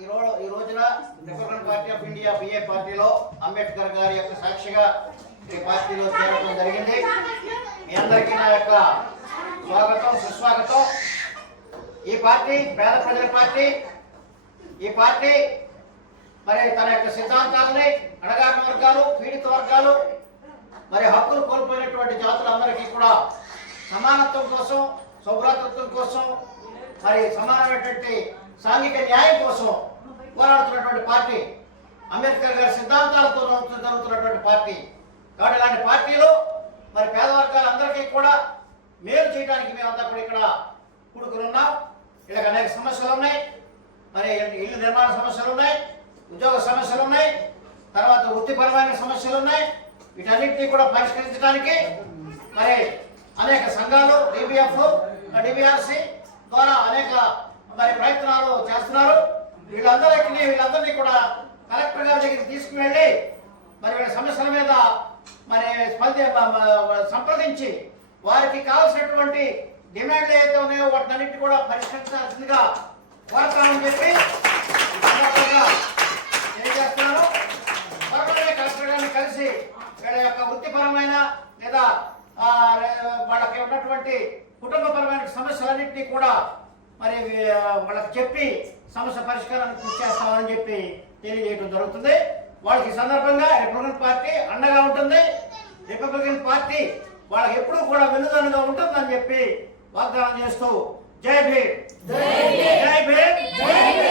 ఈ రోజు ఈ రోజున republican party of India B A పార్టీలో అంబేద్కర్ గారి యొక్క సాక్షిగా ఈ పార్టీలో చేరడం జరిగింది. మీ అందరికీ నా యొక్క స్వాగతం సుస్వాగతం. ఈ పార్టీ పేద ప్రజల పార్టీ. ఈ పార్టీ మరి తన యొక్క సిద్ధాంతాలని అణగారిన వర్గాలు పీడిత వర్గాలు మరి హక్కులు కోల్పోయినటువంటి జాతులందరికీ కూడా సమానత్వం కోసం శుభ్రతత్వం కోసం మరి సమానమైనటువంటి సాంఘిక న్యాయం కోసం పోరాడుతున్నటువంటి పార్టీ అంబేద్కర్ గారి సిద్ధాంతాలతో జరుగుతున్నటువంటి పార్టీ. కాబట్టి ఇలాంటి పార్టీలు మరి పేద వర్గాలందరికీ కూడా మేలు చేయడానికి మేమంతా కూడా ఇక్కడ కూడుకుని ఉన్నాం ఇలాగ అనేక సమస్యలు ఉన్నాయి. మరి ఇల్లు నిర్మాణ సమస్యలు ఉన్నాయి ఉద్యోగ సమస్యలు ఉన్నాయి తర్వాత వృత్తిపరమైన సమస్యలు ఉన్నాయి. వీటన్నిటినీ కూడా పరిష్కరించడానికి మరి అనేక సంఘాలు డిబిఎఫ్ డిబిఆర్సి ద్వారా అనేక మరి ప్రయత్నాలు చేస్తున్నారు. వీళ్ళందరికీ వీళ్ళందరినీ కూడా కలెక్టర్ గారి దగ్గరికి తీసుకువెళ్ళి మరి వీళ్ళ సమస్యల మీద మరి స్పంది సంప్రదించి వారికి కావాల్సినటువంటి డిమాండ్లు ఏవైతే ఉన్నాయో వాటినన్నింటి కూడా పరిష్కరించాల్సిందిగా కోరతామని చెప్పి ఈ తెలియజేస్తున్నాను. త్వరలోనే కలెక్టర్ గారిని కలిసి వీళ్ళ యొక్క వృత్తిపరమైన లేదా వాళ్ళకి ఉన్నటువంటి కుటుంబపరమైన సమస్యలన్నింటినీ కూడా మరి వాళ్ళకి చెప్పి సమస్య పరిష్కారానికి కృషి చేస్తామని చెప్పి తెలియజేయడం జరుగుతుంది. వాళ్ళకి సందర్భంగా రిపబ్లికన్ పార్టీ అండగా ఉంటుంది. రిపబ్లికన్ పార్టీ వాళ్ళకి ఎప్పుడూ కూడా వెనుదన్నుగా ఉంటుందని చెప్పి వాగ్దానం చేస్తూ జై భీమ్. జై భీమ్. జై భీమ్.